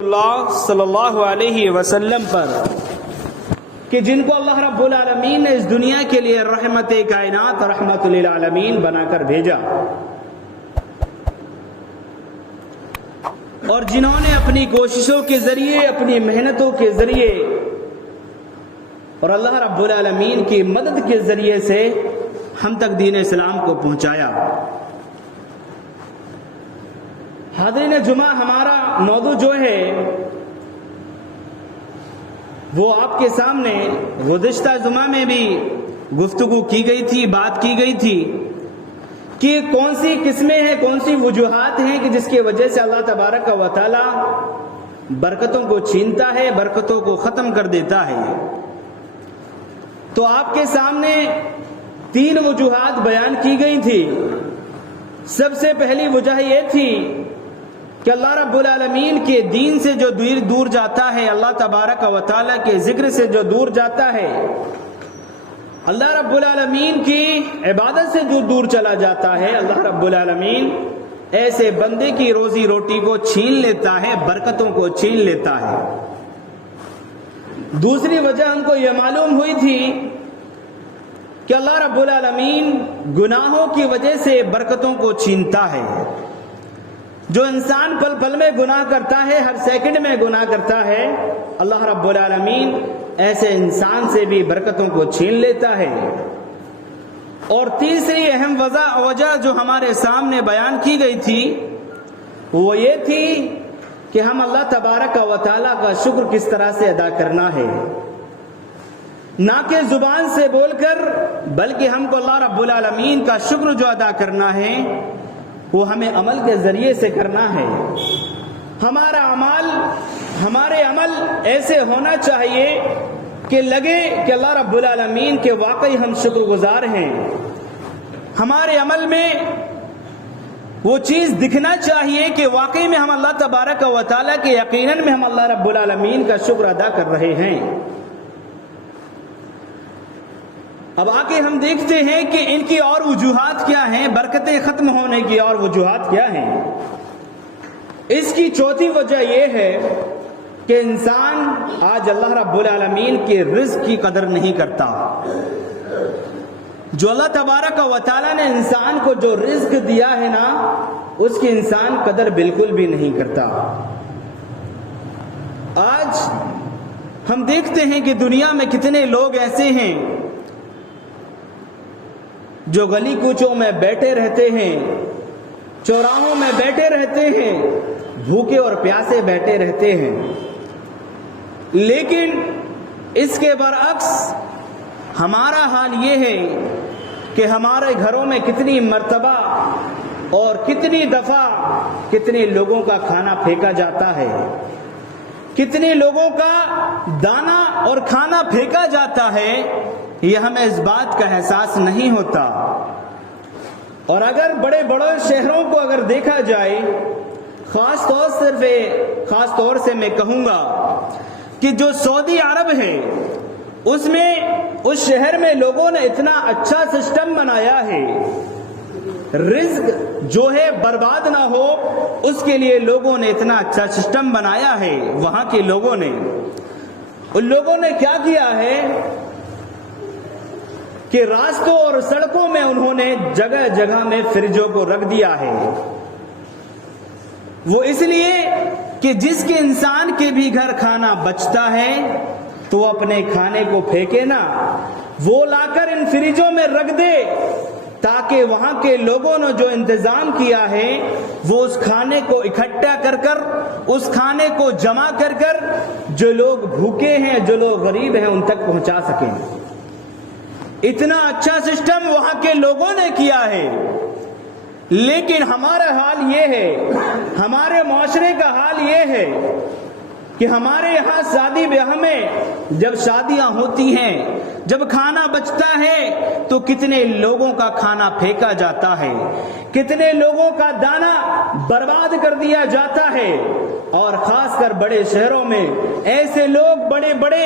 اللہ صلی اللہ علیہ وسلم پر کہ جن کو اللہ رب العالمین نے اس دنیا کے لیے رحمت کائنات رحمت للعالمین بنا کر بھیجا، اور جنہوں نے اپنی کوششوں کے ذریعے، اپنی محنتوں کے ذریعے اور اللہ رب العالمین کی مدد کے ذریعے سے ہم تک دین اسلام کو پہنچایا۔ حاضرین جمعہ، ہمارا موضوع جو ہے وہ آپ کے سامنے گزشتہ جمعہ میں بھی گفتگو کی گئی تھی، بات کی گئی تھی کہ کون سی قسمیں ہیں، کون سی وجوہات ہیں کہ جس کی وجہ سے اللہ تبارک و تعالی برکتوں کو چھینتا ہے، برکتوں کو ختم کر دیتا ہے۔ تو آپ کے سامنے 3 وجوہات بیان کی گئی تھی۔ سب سے پہلی وجہ یہ تھی کہ اللہ رب العالمین کے دین سے جو دور جاتا ہے، اللہ تبارک و تعالیٰ کے ذکر سے جو دور جاتا ہے، اللہ رب العالمین کی عبادت سے جو دور چلا جاتا ہے، اللہ رب العالمین ایسے بندے کی روزی روٹی کو چھین لیتا ہے، برکتوں کو چھین لیتا ہے۔ دوسری وجہ ہم کو یہ معلوم ہوئی تھی کہ اللہ رب العالمین گناہوں کی وجہ سے برکتوں کو چھینتا ہے۔ جو انسان پل پل میں گناہ کرتا ہے، ہر سیکنڈ میں گناہ کرتا ہے، اللہ رب العالمین ایسے انسان سے بھی برکتوں کو چھین لیتا ہے۔ اور تیسری اہم وجہ جو ہمارے سامنے بیان کی گئی تھی وہ یہ تھی کہ ہم اللہ تبارک و تعالیٰ کا شکر کس طرح سے ادا کرنا ہے، نہ کہ زبان سے بول کر، بلکہ ہم کو اللہ رب العالمین کا شکر جو ادا کرنا ہے وہ ہمیں عمل کے ذریعے سے کرنا ہے۔ ہمارے عمل ایسے ہونا چاہیے کہ لگے کہ اللہ رب العالمین کے واقعی ہم شکر گزار ہیں۔ ہمارے عمل میں وہ چیز دکھنا چاہیے کہ واقعی میں ہم اللہ تبارک و تعالیٰ کے یقیناً میں ہم اللہ رب العالمین کا شکر ادا کر رہے ہیں۔ اب آگے ہم دیکھتے ہیں کہ ان کی اور وجوہات کیا ہیں، برکتیں ختم ہونے کی اور وجوہات کیا ہیں۔ اس کی چوتھی وجہ یہ ہے کہ انسان آج اللہ رب العالمین کے رزق کی قدر نہیں کرتا۔ جو اللہ تبارک و تعالیٰ نے انسان کو جو رزق دیا ہے نا، اس کی انسان قدر بالکل بھی نہیں کرتا۔ آج ہم دیکھتے ہیں کہ دنیا میں کتنے لوگ ایسے ہیں جو گلی کوچوں میں بیٹھے رہتے ہیں، چوراہوں میں بیٹھے رہتے ہیں، بھوکے اور پیاسے بیٹھے رہتے ہیں، لیکن اس کے برعکس ہمارا حال یہ ہے کہ ہمارے گھروں میں کتنی مرتبہ اور کتنی دفعہ کتنے لوگوں کا کھانا پھینکا جاتا ہے، کتنے لوگوں کا دانا اور کھانا پھینکا جاتا ہے، یہ ہمیں اس بات کا احساس نہیں ہوتا۔ اور اگر بڑے بڑے شہروں کو اگر دیکھا جائے، خاص طور سے میں کہوں گا کہ جو سعودی عرب ہے، اس شہر میں لوگوں نے اتنا اچھا سسٹم بنایا ہے، رزق جو ہے برباد نہ ہو اس کے لیے لوگوں نے اتنا اچھا سسٹم بنایا ہے۔ وہاں کے لوگوں نے، ان لوگوں نے کیا کیا ہے کہ راستوں اور سڑکوں میں انہوں نے جگہ جگہ میں فریجوں کو رکھ دیا ہے۔ وہ اس لیے کہ جس کے انسان کے بھی گھر کھانا بچتا ہے تو وہ اپنے کھانے کو پھینکے نہ، وہ لا کر ان فریجوں میں رکھ دے، تاکہ وہاں کے لوگوں نے جو انتظام کیا ہے وہ اس کھانے کو اکٹھا کر کر، اس کھانے کو جمع کر کر جو لوگ بھوکے ہیں، جو لوگ غریب ہیں، ان تک پہنچا سکیں۔ اتنا اچھا سسٹم وہاں کے لوگوں نے کیا ہے۔ لیکن ہمارا حال یہ ہے، ہمارے معاشرے کا حال یہ ہے کہ ہمارے یہاں شادی بیاہ میں جب شادیاں ہوتی ہیں، جب کھانا بچتا ہے تو کتنے لوگوں کا کھانا پھینکا جاتا ہے، کتنے لوگوں کا دانا برباد کر دیا جاتا ہے۔ اور خاص کر بڑے شہروں میں ایسے لوگ بڑے بڑے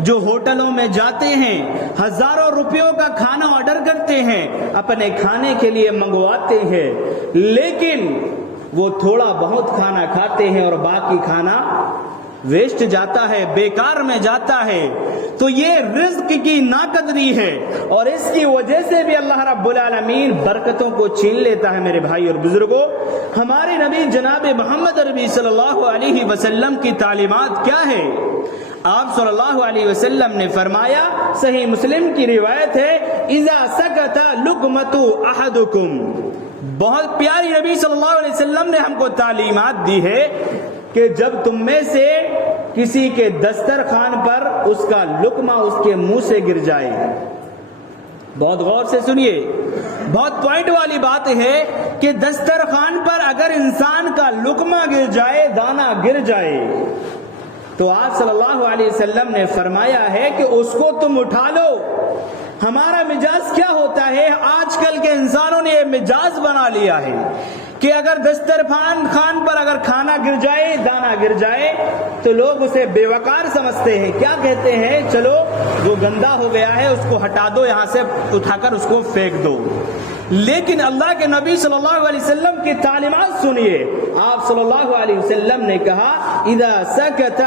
جو ہوٹلوں میں جاتے ہیں، ہزاروں روپیوں کا کھانا آرڈر کرتے ہیں، اپنے کھانے کے لیے منگواتے ہیں، لیکن وہ تھوڑا بہت کھانا کھاتے ہیں اور باقی کھانا ویسٹ جاتا ہے، بیکار میں جاتا ہے، تو یہ رزق کی ناقدری ہے، اور اس کی وجہ سے بھی اللہ رب العالمین برکتوں کو چھین لیتا ہے۔ میرے بھائی اور بزرگوں، ہمارے نبی جناب محمد عربی صلی اللہ علیہ وسلم کی تعلیمات کیا ہے؟ آپ صلی اللہ علیہ وسلم نے فرمایا، صحیح مسلم کی روایت ہے، اذا سکت لقمۃ احدکم، بہت پیاری نبی صلی اللہ علیہ وسلم نے ہم کو تعلیمات دی ہے کہ جب تم میں سے کسی کے دسترخوان پر اس کا لقمہ اس کے منہ سے گر جائے، بہت غور سے سنیے، بہت پوائنٹ والی بات ہے کہ دسترخوان پر اگر انسان کا لقمہ گر جائے، دانہ گر جائے، تو آپ صلی اللہ علیہ وسلم نے فرمایا ہے کہ اس کو تم اٹھا لو۔ ہمارا مزاج کیا ہوتا ہے؟ آج کل کے انسانوں نے یہ مزاج بنا لیا ہے کہ اگر دسترخوان پر اگر کھانا گر جائے، دانہ گر جائے، تو لوگ اسے بے وقار سمجھتے ہیں، کیا کہتے ہیں؟ چلو جو گندا ہو گیا ہے اس کو ہٹا دو، یہاں سے اٹھا کر اس کو پھینک دو۔ لیکن اللہ کے نبی صلی اللہ علیہ وسلم کی تعلیمات سنیے، آپ صلی اللہ علیہ وسلم نے کہا، اذا سکت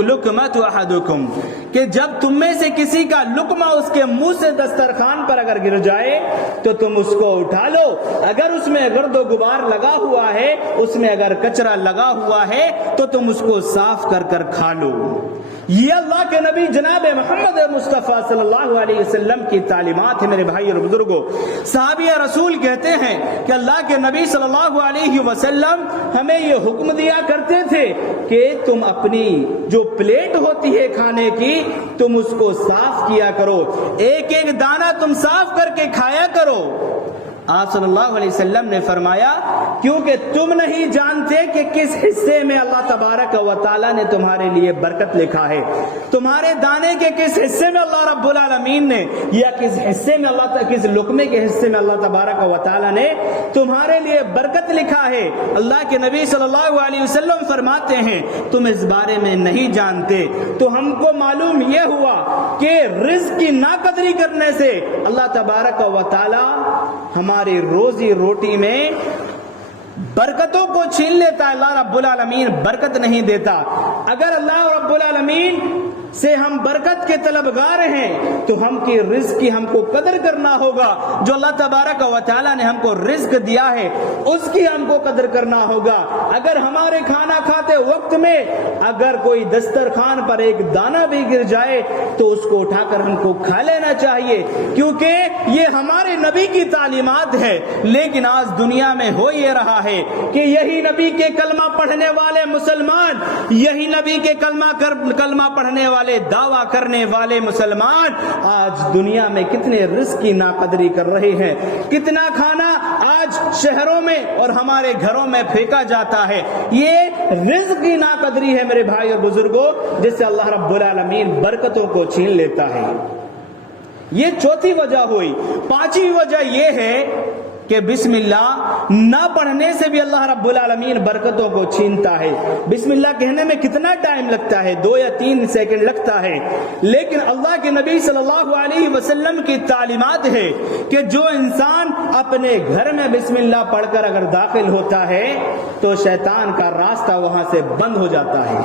لقمۃ احدکم، کہ جب تم میں سے کسی کا لقمہ اس کے منہ سے دسترخوان پر اگر گر جائے تو تم اس کو اٹھا لو، اگر اس میں گرد و غبار لگا ہوا ہے، اس میں اگر کچرا لگا ہوا ہے تو تم اس کو صاف کر کر کھا لو۔ یہ اللہ کے نبی جناب محمد مصطفیٰ صلی اللہ علیہ وسلم کی تعلیمات ہے۔ میرے بھائی اور بزرگوں، صحابہ رسول کہتے ہیں کہ اللہ کے نبی صلی اللہ علیہ وسلم ہمیں یہ حکم دیا کرتے تھے کہ تم اپنی جو پلیٹ ہوتی ہے کھانے کی، تم اس کو صاف کیا کرو، ایک ایک دانہ تم صاف کر کے کھایا کرو۔ آپ صلی اللہ علیہ وسلم نے فرمایا، کیونکہ تم نہیں جانتے کہ کس حصے میں اللہ تبارک و تعالیٰ نے تمہارے لیے برکت لکھا ہے، تمہارے دانے کے کس حصے میں اللہ رب العالمین نے، یا کس حصے میں کس لقمے کے حصے میں اللہ تبارک و تعالیٰ نے تمہارے لیے برکت لکھا ہے۔ اللہ کے نبی صلی اللہ علیہ وسلم فرماتے ہیں، تم اس بارے میں نہیں جانتے۔ تو ہم کو معلوم یہ ہوا کہ رزق کی ناقدری کرنے سے اللہ تبارک و تعالیٰ ہماری روزی روٹی میں برکتوں کو چھین لیتا ہے، اللہ رب العالمین برکت نہیں دیتا۔ اگر اللہ رب العالمین سے ہم برکت کے طلبگار ہیں تو ہم کی رزق کی ہم کو قدر کرنا ہوگا، جو اللہ تبارک و تعالیٰ نے ہم کو رزق دیا ہے اس کی ہم کو قدر کرنا ہوگا۔ اگر ہمارے کھانا کھاتے وقت میں اگر کوئی دسترخوان پر ایک دانہ بھی گر جائے تو اس کو اٹھا کر ہم کو کھا لینا چاہیے، کیونکہ یہ ہمارے نبی کی تعلیمات ہے۔ لیکن آج دنیا میں ہو یہ رہا ہے کہ یہی نبی کے کلمہ پڑھنے والے مسلمان، یہی نبی کے کلمہ پڑھنے والے دعویٰ کرنے والے مسلمان آج دنیا میں کتنے رزق کی ناقدری کر رہے ہیں، کتنا کھانا آج شہروں میں اور ہمارے گھروں میں پھینکا جاتا ہے۔ یہ رزق کی ناقدری ہے میرے بھائی اور بزرگوں، جس سے اللہ رب العالمین برکتوں کو چھین لیتا ہے۔ یہ چوتھی وجہ ہوئی۔ پانچویں وجہ یہ ہے کہ بسم اللہ نہ پڑھنے سے بھی اللہ رب العالمین برکتوں کو چھینتا ہے۔ بسم اللہ کہنے میں کتنا ٹائم لگتا ہے؟ 2 یا 3 سیکنڈ لگتا ہے، لیکن اللہ کے نبی صلی اللہ علیہ وسلم کی تعلیمات ہے کہ جو انسان اپنے گھر میں بسم اللہ پڑھ کر اگر داخل ہوتا ہے تو شیطان کا راستہ وہاں سے بند ہو جاتا ہے،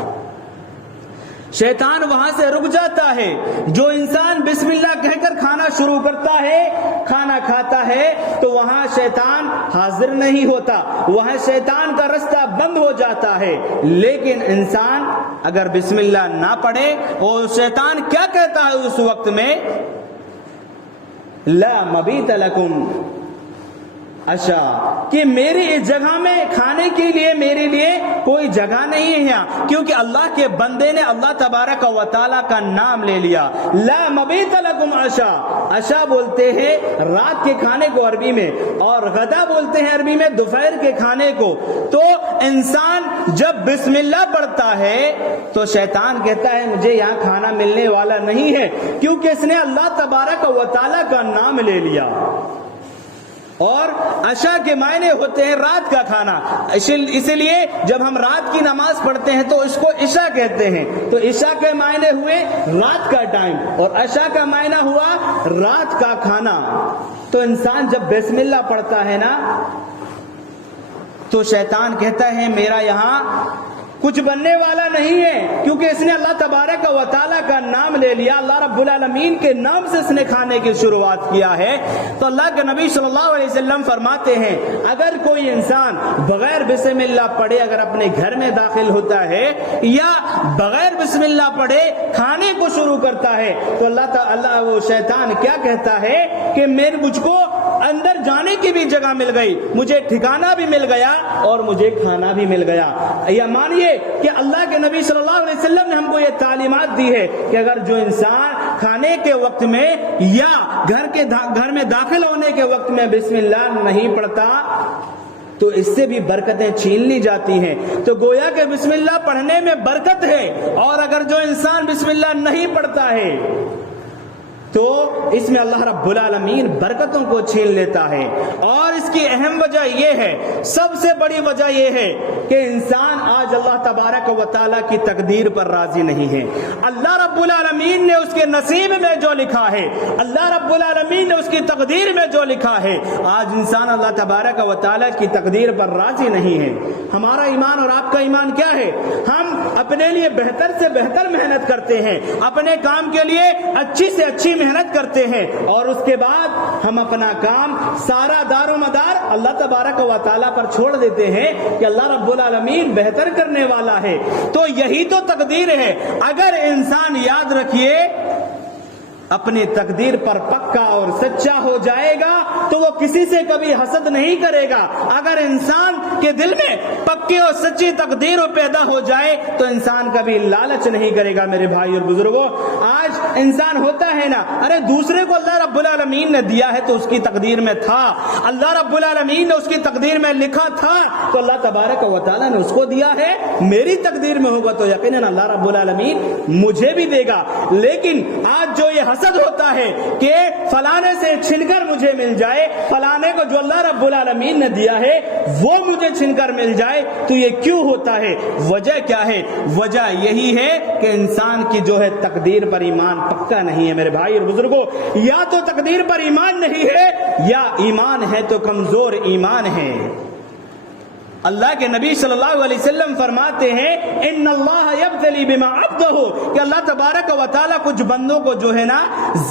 شیطان وہاں سے رک جاتا ہے۔ جو انسان بسم اللہ کہہ کر کھانا شروع کرتا ہے، کھانا کھاتا ہے، تو وہاں شیطان حاضر نہیں ہوتا، وہاں شیطان کا رستہ بند ہو جاتا ہے۔ لیکن انسان اگر بسم اللہ نہ پڑھے، اور شیطان کیا کہتا ہے اس وقت میں؟ لا مبیت لکم، اچھا کہ میری اس جگہ میں کھانے کے لیے میرے لیے کوئی جگہ نہیں ہے، کیونکہ اللہ کے بندے نے اللہ تبارک و تعالیٰ کا نام لے لیا۔ لا مبیت لکم عشاء، عشاء بولتے ہیں رات کے کھانے کو عربی میں، اور غدا بولتے ہیں عربی میں دوپہر کے کھانے کو۔ تو انسان جب بسم اللہ پڑھتا ہے تو شیطان کہتا ہے مجھے یہاں کھانا ملنے والا نہیں ہے، کیونکہ اس نے اللہ تبارک و تعالیٰ کا نام لے لیا۔ اور عشاء کے معنی ہوتے ہیں رات کا کھانا، اسی لیے جب ہم رات کی نماز پڑھتے ہیں تو اس کو عشاء کہتے ہیں۔ تو عشاء کے معنی ہوئے رات کا ٹائم، اور عشاء کا معنی ہوا رات کا کھانا۔ تو انسان جب بسم اللہ پڑھتا ہے نا تو شیطان کہتا ہے میرا یہاں کچھ بننے والا نہیں ہے، کیونکہ اس نے اللہ تبارک و تعالیٰ کا نام لے لیا، اللہ رب العالمین کے نام سے اس نے کھانے کی شروعات کیا ہے۔ تو اللہ کے نبی صلی اللہ علیہ وسلم فرماتے ہیں اگر کوئی انسان بغیر بسم اللہ پڑھے اگر اپنے گھر میں داخل ہوتا ہے یا بغیر بسم اللہ پڑھے کھانے کو شروع کرتا ہے تو اللہ وہ شیطان کیا کہتا ہے کہ مجھ کو اندر جانے کی بھی جگہ مل گئی، مجھے ٹھکانہ بھی مل گیا اور مجھے کھانا بھی مل گیا۔ یا مانیے کہ اللہ کے نبی صلی اللہ علیہ وسلم نے ہم کو یہ تعلیمات دی ہے کہ اگر جو انسان کھانے کے وقت میں یا گھر میں داخل ہونے کے وقت میں بسم اللہ نہیں پڑھتا تو اس سے بھی برکتیں چھین لی جاتی ہیں۔ تو گویا کہ بسم اللہ پڑھنے میں برکت ہے، اور اگر جو انسان بسم اللہ نہیں پڑھتا ہے تو اس میں اللہ رب العالمین برکتوں کو چھین لیتا ہے۔ اور اس کی اہم وجہ یہ ہے، سب سے بڑی وجہ یہ ہے کہ انسان آج اللہ تبارک و تعالیٰ کی تقدیر پر راضی نہیں ہے۔ اللہ رب العالمین نے اس کے نصیب میں جو لکھا ہے، اللہ رب العالمین نے اس کی تقدیر میں جو لکھا ہے، آج انسان اللہ تبارک و تعالیٰ کی تقدیر پر راضی نہیں ہے۔ ہمارا ایمان اور آپ کا ایمان کیا ہے؟ ہم اپنے لیے بہتر سے بہتر محنت کرتے ہیں، اپنے کام کے لیے اچھی سے اچھی محنت کرتے ہیں، اور اس کے بعد ہم اپنا کام سارا دار و مدار اللہ تبارک و تعالیٰ پر چھوڑ دیتے ہیں کہ اللہ رب العالمین بہتر کرنے والا ہے۔ تو یہی تو تقدیر ہے۔ اگر انسان یاد رکھیے اپنی تقدیر پر پکا اور سچا ہو جائے گا تو وہ کسی سے کبھی حسد نہیں کرے گا۔ اگر انسان کے دل میں پکی اور سچی تقدیر پیدا ہو جائے تو انسان کبھی لالچ نہیں کرے گا۔ میرے بھائی اور بزرگوں، آج انسان ہوتا ہے نا، ارے دوسرے کو اللہ رب العالمین نے دیا ہے تو اس کی تقدیر میں تھا، اللہ رب العالمین نے اس کی تقدیر میں لکھا تھا تو اللہ تبارک و تعالیٰ نے اس کو دیا ہے، میری تقدیر میں ہوگا تو یقیناً اللہ رب العالمین مجھے بھی دے گا۔ لیکن آج جو یہ حسد ہوتا ہے کہ فلانے سے چھن کر مجھے مل جائے، فلانے کو جو اللہ رب العالمین نے دیا ہے وہ مجھے چھن کر مل جائے، تو یہ کیوں ہوتا ہے؟ وجہ کیا ہے؟ وجہ یہی ہے کہ انسان کی جو ہے تقدیر پر ایمان پکا نہیں ہے۔ میرے بھائی اور بزرگوں، یا تو تقدیر پر ایمان نہیں ہے یا ایمان ہے تو کمزور ایمان ہے۔ اللہ کے نبی صلی اللہ علیہ وسلم فرماتے ہیں ان اللہ یبتلی بما عبدہ، کہ اللہ تبارک و تعالیٰ کچھ بندوں کو جو ہے نا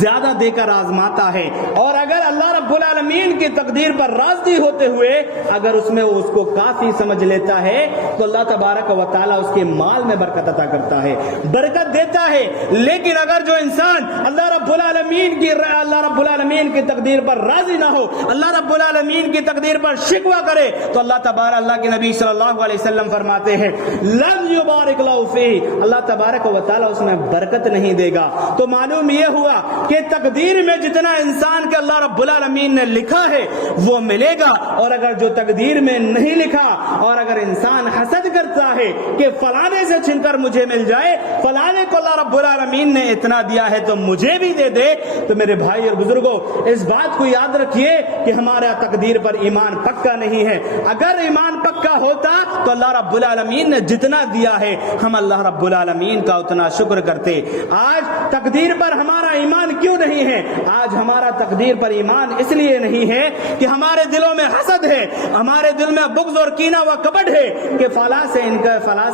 زیادہ دے کر آزماتا ہے، اور اگر اللہ رب العالمین کی تقدیر پر راضی ہوتے ہوئے اگر اس میں وہ اس کو کافی سمجھ لیتا ہے تو اللہ تبارک و تعالیٰ اس کے مال میں برکت عطا کرتا ہے، برکت دیتا ہے۔ لیکن اگر جو انسان اللہ رب العالمین کی تقدیر پر راضی نہ ہو، اللہ رب العالمین کی تقدیر پر شکوہ کرے تو اللہ کے نبی صلی اللہ علیہ وسلم فرماتے ہیں لن یبارک لہ فی، اللہ تبارک و تعالیٰ اس میں برکت نہیں دے گا۔ تو معلوم یہ ہوا کہ تقدیر میں جتنا انسان کے اللہ رب العالمین نے لکھا ہے وہ ملے گا، اور اگر جو تقدیر میں نہیں لکھا اور اگر انسان حسد کرتا ہے کہ فلانے سے چھن کر مجھے مل جائے، فلانے کو اللہ رب العالمین نے اتنا دیا ہے تو مجھے بھی دے دے، تو میرے بھائی اور بزرگوں اس بات کو یاد رکھیے کہ ہمارا تقدیر پر ایمان پکا نہیں ہے۔ اگر ایمان پکا ہوتا تو اللہ رب العالمین نے جتنا دیا ہے ہم اللہ رب العالمین کا اتنا شکر کرتے۔ آج تقدیر پر ہمارا ایمان کیوں نہیں ہے؟ آج ہمارا تقدیر پر ایمان اس لیے نہیں ہے کہ ہمارے دلوں میں حسد ہے، ہمارے دل میں بغض اور کینہ و کپٹ ہے کہ فلاں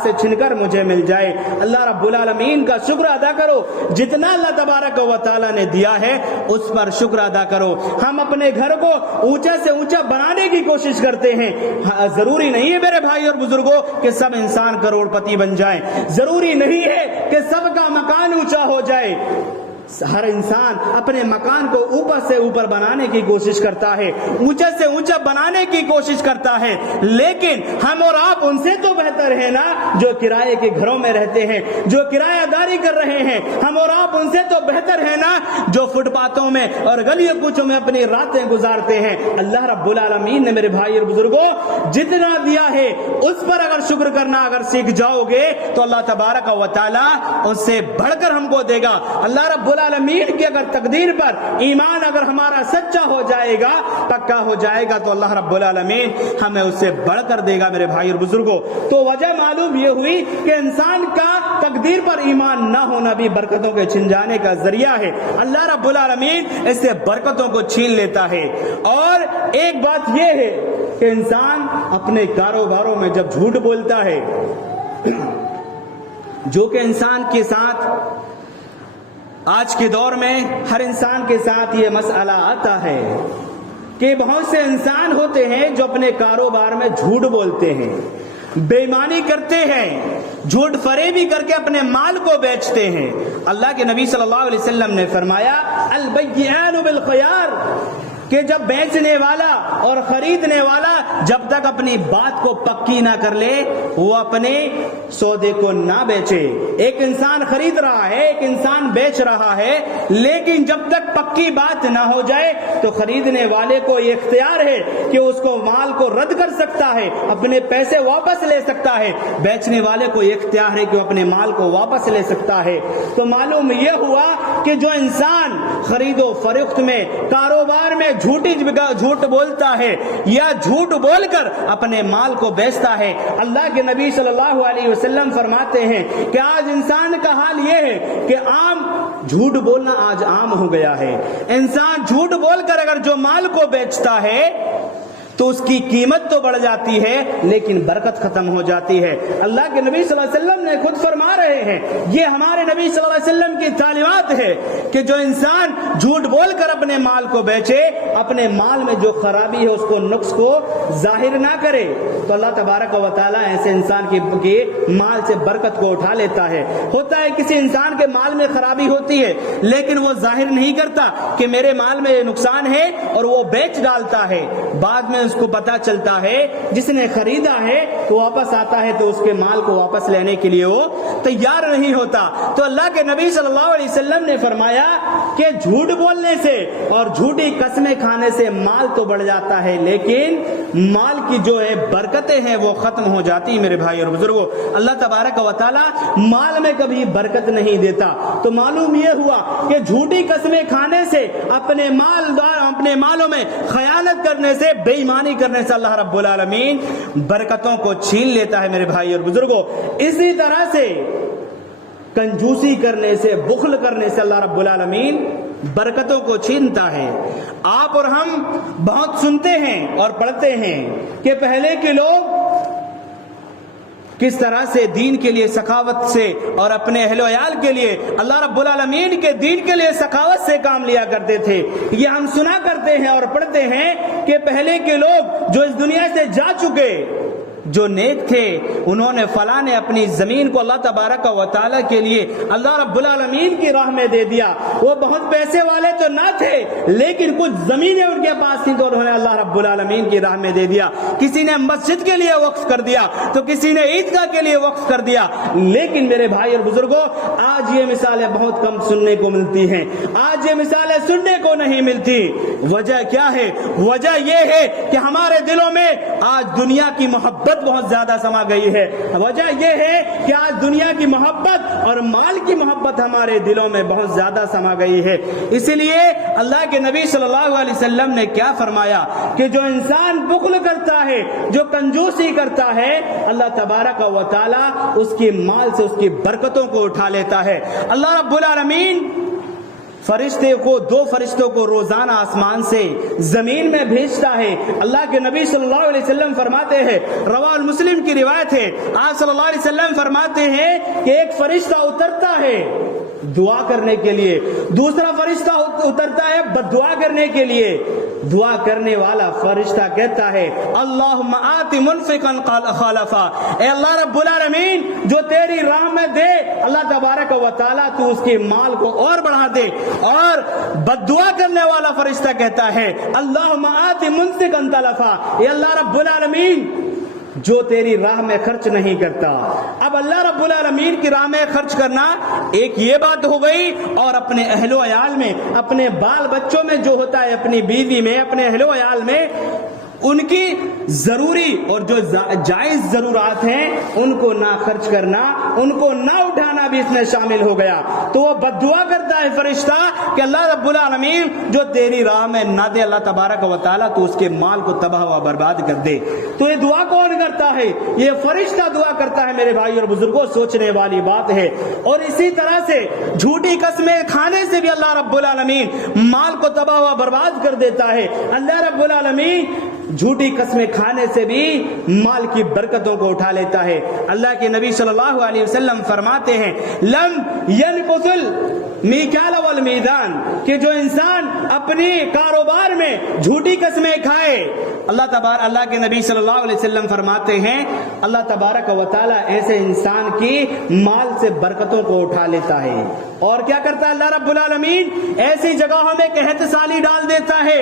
سے چھن کر مجھے مل جائے۔ اللہ رب العالمین کا شکر ادا کرو، جتنا اللہ تبارک و تعالیٰ نے دیا ہے اس پر شکر ادا کرو۔ ہم اپنے گھر کو اونچا سے اونچا بنانے کی کوشش کرتے ہیں، ضروری نہیں ہے میرے بھائی اور بزرگوں کہ سب انسان کروڑ پتی بن جائیں، ضروری نہیں ہے کہ سب کا مکان اونچا ہو جائے۔ ہر انسان اپنے مکان کو اوپر سے اوپر بنانے کی کوشش کرتا ہے، اونچا سے اونچا بنانے کی کوشش کرتا ہے، لیکن ہم اور آپ ان سے تو بہتر ہیں نا جو کرائے کے گھروں میں رہتے ہیں، جو کرایہ داری کر رہے ہیں۔ ہم اور آپ ان سے تو بہتر ہیں نا جو فٹ پاتھوں میں اور گلیوں کوچوں میں اپنی راتیں گزارتے ہیں۔ اللہ رب العالمین نے میرے بھائی اور بزرگوں جتنا دیا ہے اس پر اگر شکر کرنا اگر سیکھ جاؤ گے تو اللہ تبارک و تعالیٰ اس سے بڑھ کر ہم کو دے گا۔ اللہ رب العالمین کی اگر تقدیر پر ایمان اگر ہمارا سچا ہو جائے گا، پکا ہو جائے گا، تو اللہ رب العالمین ہمیں اس سے بڑھ کر دے گا۔ میرے بھائی اور بزرگوں، تو وجہ معلوم یہ ہوئی کہ انسان کا تقدیر پر ایمان نہ ہونا بھی برکتوں کے چھن جانے کا ذریعہ ہے۔ اللہ رب العالمین اس سے برکتوں کو چھین لیتا ہے۔ اور ایک بات یہ ہے کہ انسان اپنے کاروباروں میں جب جھوٹ بولتا ہے، جو کہ انسان کے ساتھ آج کے دور میں ہر انسان کے ساتھ یہ مسئلہ آتا ہے کہ بہت سے انسان ہوتے ہیں جو اپنے کاروبار میں جھوٹ بولتے ہیں، بے ایمانی کرتے ہیں، جھوٹ فریبی کر کے اپنے مال کو بیچتے ہیں۔ اللہ کے نبی صلی اللہ علیہ وسلم نے فرمایا البیعان بالخیار، کہ جب بیچنے والا اور خریدنے والا جب تک اپنی بات کو پکی نہ کر لے وہ اپنے سودے کو نہ بیچے۔ ایک انسان خرید رہا ہے، ایک انسان بیچ رہا ہے، لیکن جب تک پکی بات نہ ہو جائے تو خریدنے والے کو یہ اختیار ہے کہ اس کو مال کو رد کر سکتا ہے، اپنے پیسے واپس لے سکتا ہے، بیچنے والے کو یہ اختیار ہے کہ وہ اپنے مال کو واپس لے سکتا ہے۔ تو معلوم یہ ہوا کہ جو انسان خرید و فروخت میں، کاروبار میں جھوٹ بولتا ہے یا جھوٹ بول کر اپنے مال کو بیچتا ہے، اللہ کے نبی صلی اللہ علیہ وسلم فرماتے ہیں کہ آج انسان کا حال یہ ہے کہ جھوٹ بولنا آج عام ہو گیا ہے۔ انسان جھوٹ بول کر اگر جو مال کو بیچتا ہے تو اس کی قیمت تو بڑھ جاتی ہے لیکن برکت ختم ہو جاتی ہے۔ اللہ کے نبی صلی اللہ علیہ وسلم نے خود فرما رہے ہیں، یہ ہمارے نبی صلی اللہ علیہ وسلم کی تعلیمات ہے کہ جو انسان جھوٹ بول کر اپنے مال کو بیچے، اپنے مال میں جو خرابی ہے اس کو، نقص کو ظاہر نہ کرے تو اللہ تبارک و تعالیٰ ایسے انسان کے مال سے برکت کو اٹھا لیتا ہے۔ ہوتا ہے کسی انسان کے مال میں خرابی ہوتی ہے لیکن وہ ظاہر نہیں کرتا کہ میرے مال میں نقصان ہے اور وہ بیچ ڈالتا ہے، بعد میں اس کو پتا چلتا ہے جس نے خریدا ہے وہ واپس آتا ہے تو اس کے مال کو واپس لینے کے لیے وہ تیار نہیں ہوتا۔ تو اللہ کے نبی صلی اللہ علیہ وسلم نے فرمایا کہ جھوٹ بولنے سے اور جھوٹی قسمیں کھانے سے مال تو بڑھ جاتا ہے لیکن مال کی جو ہے برکتیں ہیں وہ ختم ہو جاتی۔ میرے بھائی اور بزرگوں، اللہ تبارک و تعالی مال میں کبھی برکت نہیں دیتا۔ تو معلوم یہ ہوا کہ جھوٹی قسمیں کھانے سے، اپنے مالوں میں خیانت کرنے سے، بے ایمانی کرنے سے اللہ رب العالمین برکتوں کو چھین لیتا ہے۔ میرے بھائی اور بزرگوں، اسی طرح سے کنجوسی کرنے سے، بخل کرنے سے اللہ رب العالمین برکتوں کو چھینتا ہے۔ آپ اور ہم بہت سنتے ہیں اور پڑھتے ہیں کہ پہلے کے لوگ کس طرح سے دین کے لیے سخاوت سے اور اپنے اہل و عیال کے لیے، اللہ رب العالمین کے دین کے لیے سخاوت سے کام لیا کرتے تھے۔ یہ ہم سنا کرتے ہیں اور پڑھتے ہیں کہ پہلے کے لوگ جو اس دنیا سے جا چکے، جو نیک تھے، انہوں نے فلاں نے اپنی زمین کو اللہ تبارک و تعالیٰ کے لیے اللہ رب العالمین کی راہ میں دے دیا۔ وہ بہت پیسے والے تو نہ تھے لیکن کچھ زمینیں ان کے پاس تھیں تو انہوں نے اللہ رب العالمین کی راہ میں دے دیا۔ کسی نے مسجد کے لیے وقف کر دیا تو کسی نے عیدگاہ کے لیے وقف کر دیا۔ لیکن میرے بھائی اور بزرگوں، آج یہ مثالیں بہت کم سننے کو ملتی ہیں، آج یہ مثالیں سننے کو نہیں ملتی۔ وجہ کیا ہے؟ وجہ یہ ہے کہ ہمارے دلوں میں آج دنیا کی محبت بہت زیادہ سما گئی ہے۔ وجہ یہ ہے کہ آج دنیا کی محبت اور مال کی محبت ہمارے دلوں میں بہت زیادہ سما گئی ہے۔ اسی لیے اللہ کے نبی صلی اللہ علیہ وسلم نے کیا فرمایا کہ جو انسان بخل کرتا ہے، جو کنجوسی کرتا ہے، اللہ تبارک و تعالی اس کی مال سے اس کی برکتوں کو اٹھا لیتا ہے۔ اللہ رب العالمین دو فرشتوں کو روزانہ آسمان سے زمین میں بھیجتا ہے۔ اللہ کے نبی صلی اللہ علیہ وسلم فرماتے ہیں، رواہ مسلم کی روایت ہے، آپ صلی اللہ علیہ وسلم فرماتے ہیں کہ ایک فرشتہ اترتا ہے دعا کرنے کے لیے، دوسرا فرشتہ اترتا ہے بد دعا کرنے کے لیے۔ دعا کرنے والا فرشتہ کہتا ہے اللہم آت منفقا خلفا، اے اللہ رب العالمین جو تیری راہ میں دے، اللہ تبارک و تعالیٰ تو اس کے مال کو اور بڑھا دے۔ اور بد دعا کرنے والا فرشتہ کہتا ہے اللہم آت ممسکا تلفا، اے اللہ رب العالمین جو تیری راہ میں خرچ نہیں کرتا۔ اب اللہ رب العالمین کی راہ میں خرچ کرنا ایک یہ بات ہو گئی، اور اپنے اہل و عیال میں، اپنے بال بچوں میں جو ہوتا ہے، اپنی بیوی میں، اپنے اہل و عیال میں، ان کی ضروری اور جو جائز ضرورات ہیں ان کو نہ خرچ کرنا، ان کو نہ اٹھانا بھی اس میں شامل ہو گیا۔ تو وہ بد دعا کرتا ہے فرشتہ کہ اللہ رب العالمین جو تیری راہ میں نہ دے، اللہ تبارک و تعالیٰ تو اس کے مال کو تباہ و برباد کر دے۔ تو یہ دعا کون کرتا ہے؟ یہ فرشتہ دعا کرتا ہے۔ میرے بھائی اور بزرگوں، سوچنے والی بات ہے۔ اور اسی طرح سے جھوٹی قسمیں کھانے سے بھی اللہ رب العالمین مال کو تباہ و برباد کر دیتا ہے۔ اللہ رب العالمین جھوٹی قسمیں کھانے سے بھی مال کی برکتوں کو اٹھا لیتا ہے۔ اللہ کے نبی صلی اللہ علیہ وسلم فرماتے ہیں لم ينقص المیکال والمیزان، کہ جو انسان اپنی کاروبار میں جھوٹی قسمیں کھائے، اللہ کے نبی صلی اللہ علیہ وسلم فرماتے ہیں اللہ تبارک و تعالی ایسے انسان کی مال سے برکتوں کو اٹھا لیتا ہے۔ اور کیا کرتا ہے اللہ رب العالمین؟ ایسی جگہوں میں قحط سالی ڈال دیتا ہے،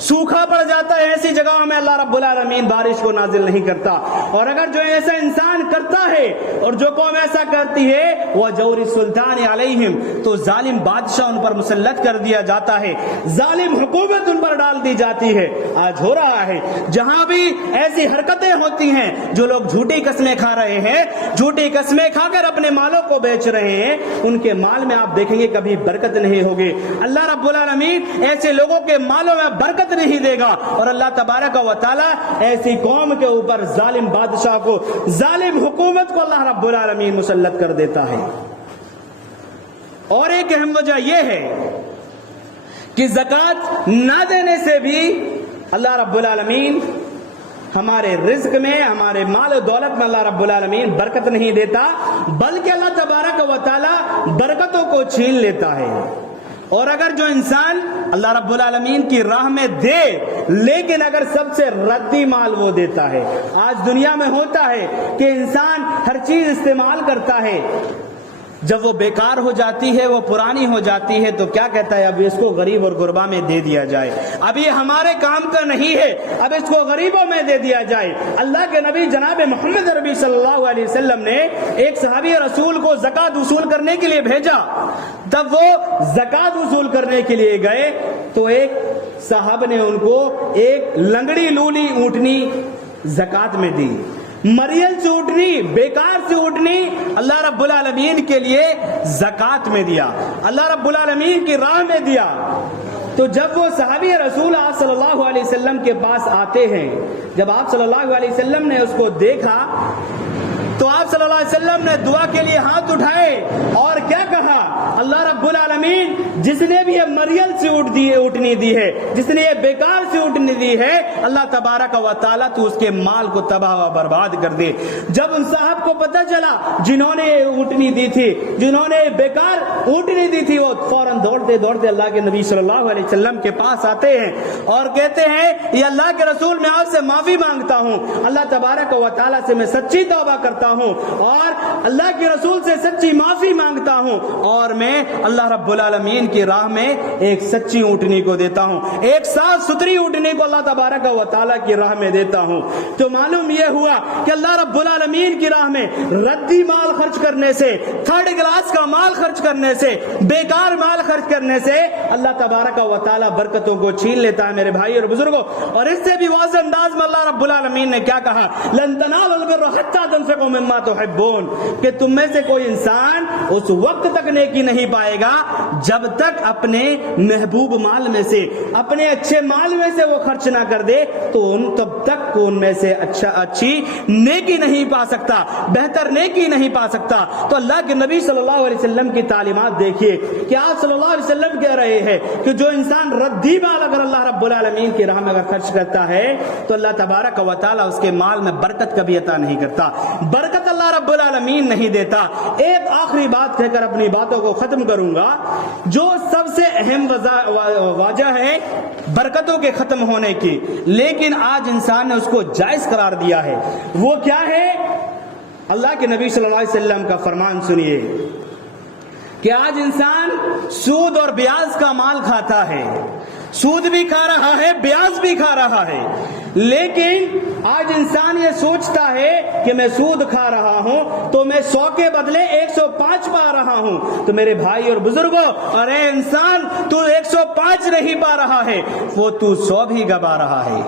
سوکھا پڑ جاتا ہے، ایسی جگہوں میں اللہ رب العالمین بارش کو نازل نہیں کرتا۔ اور اگر جو ایسا انسان کرتا ہے اور جو قوم ایسا کرتی ہے وہ جور السلطان علیہم، تو ظالم بادشاہ ان پر مسلط کر دیا جاتا ہے، ظالم حکومت ان پر ڈال دی جاتی ہے۔ آج ہو رہا ہے جہاں بھی ایسی حرکتیں ہوتی ہیں، جو لوگ جھوٹی قسمیں کھا رہے ہیں، جھوٹی قسمیں کھا کر اپنے مالوں کو بیچ رہے ہیں، ان کے مال میں آپ دیکھیں گے کبھی برکت نہیں ہوگی۔ اللہ رب العالمین ایسے لوگوں کے مالوں میں برکت نہیں دے گا، اور اللہ تبارک و تعالی ایسی قوم کے اوپر ظالم بادشاہ کو، ظالم حکومت کو اللہ رب العالمین مسلط کر دیتا ہے۔ اور ایک اہم وجہ یہ ہے کہ زکوٰۃ نہ دینے سے بھی اللہ رب العالمین ہمارے رزق میں، ہمارے مال و دولت میں اللہ رب العالمین برکت نہیں دیتا، بلکہ اللہ تبارک و تعالی برکتوں کو چھین لیتا ہے۔ اور اگر جو انسان اللہ رب العالمین کی راہ میں دے، لیکن اگر سب سے ردی مال وہ دیتا ہے، آج دنیا میں ہوتا ہے کہ انسان ہر چیز استعمال کرتا ہے، جب وہ بیکار ہو جاتی ہے، وہ پرانی ہو جاتی ہے، تو کیا کہتا ہے اب اس کو غریب اور غربا میں دے دیا جائے، اب یہ ہمارے کام کا نہیں ہے، اب اس کو غریبوں میں دے دیا جائے۔ اللہ کے نبی جناب محمد عربی صلی اللہ علیہ وسلم نے ایک صحابی رسول کو زکوٰۃ وصول کرنے کے لیے بھیجا، تب وہ زکوٰۃ وصول کرنے کے لیے گئے تو ایک صاحب نے ان کو ایک لنگڑی لولی اونٹنی زکوٰۃ میں دی، مریل سے اونٹنی، بیکار سے اونٹنی اللہ رب العالمین کے لیے زکوٰۃ میں دیا، اللہ رب العالمین کی راہ میں دیا۔ تو جب وہ صحابی رسول آپ صلی اللہ علیہ وسلم کے پاس آتے ہیں، جب آپ صلی اللہ علیہ وسلم نے اس کو دیکھا تو آپ صلی اللہ علیہ وسلم نے دعا کے لیے ہاتھ اٹھائے اور کیا کہا، اللہ رب العالمین جس نے بھی یہ مریل سے اونٹنی دی ہے، جس نے یہ بیکار سے اونٹنی دی ہے، اللہ تبارک و تعالیٰ تو اس کے مال کو تباہ و برباد کر دے۔ جب ان صاحب کو پتہ چلا جنہوں نے اونٹنی دی تھی، جنہوں نے بیکار اونٹنی دی تھی، وہ فوراً دوڑتے دوڑتے اللہ کے نبی صلی اللہ علیہ وسلم کے پاس آتے ہیں اور کہتے ہیں یہ اللہ کے رسول میں آپ سے معافی مانگتا ہوں، اللہ تبارک و تعالیٰ سے میں سچی توبہ کرتا ہوں اور اللہ کے رسول سے سچی معافی مانگتا ہوں، اور میں اللہ رب العالمین کی راہ میں ایک سچی اونٹنی کو دیتا ہوں، ایک صاف ستھری اونٹنی کو اللہ تبارک و تعالیٰ کی راہ میں دیتا ہوں۔ تو معلوم یہ ہوا کہ اللہ رب العالمین کی راہ میں ردی مال خرچ کرنے سے، تھرڈ کلاس کا مال خرچ کرنے سے، بیکار مال خرچ کرنے سے اللہ تبارک و تعالیٰ برکتوں کو چھین لیتا ہے میرے بھائی اور بزرگوں۔ اور اس سے بھی واضح انداز میں اللہ رب العالمین نے کیا کہا، لن تنالوا البر حتى تنفقوا مما تحبون، کہ تم میں سے کوئی انسان اس وقت تک نیکی نہیں پائے گا جب تک اپنے محبوب مال میں سے، اپنے اچھے مال میں سے وہ خرچ نہ کر دے، تو تب تک ان میں سے اچھی نیکی نہیں پا سکتا، بہتر نیکی نہیں پا سکتا۔ تو اللہ کے نبی صلی اللہ علیہ وسلم کی تعلیمات دیکھیے کہ آپ صلی اللہ علیہ وسلم کہہ رہے ہیں کہ جو انسان ردی مال اگر اللہ رب العالمین کی راہ میں اگر خرچ کرتا ہے تو اللہ تبارک و تعالیٰ اس کے مال میں برکت کبھی عطا نہیں کرتا، برکت اللہ رب العالمین نہیں دیتا۔ ایک آخری بات کہہ کر اپنی باتوں کو ختم کروں گا، جو سب سے اہم وجہ ہے برکتوں کے ختم ہونے کی، لیکن آج انسان نے اس کو جائز قرار دیا ہے، وہ کیا ہے؟ اللہ کے نبی صلی اللہ علیہ وسلم کا فرمان سنیے کہ آج انسان سود اور بیاج کا مال کھاتا ہے، سود بھی کھا رہا ہے، بیاج بھی کھا رہا ہے، لیکن آج انسان یہ سوچتا ہے کہ میں سود کھا رہا ہوں تو میں 100 کے بدلے 105 پا رہا ہوں۔ تو میرے بھائی اور بزرگوں، ارے انسان تو 105 نہیں پا رہا ہے، وہ تو 100 بھی گوا رہا ہے،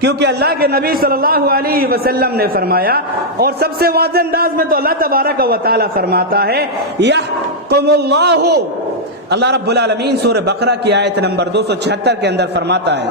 کیونکہ اللہ کے نبی صلی اللہ علیہ وسلم نے فرمایا، اور سب سے واضح انداز میں تو اللہ تبارک و تعالیٰ فرماتا ہے، یحکم اللہ رب العالمین سورہ بقرہ کی آیت نمبر 276 کے اندر فرماتا ہے،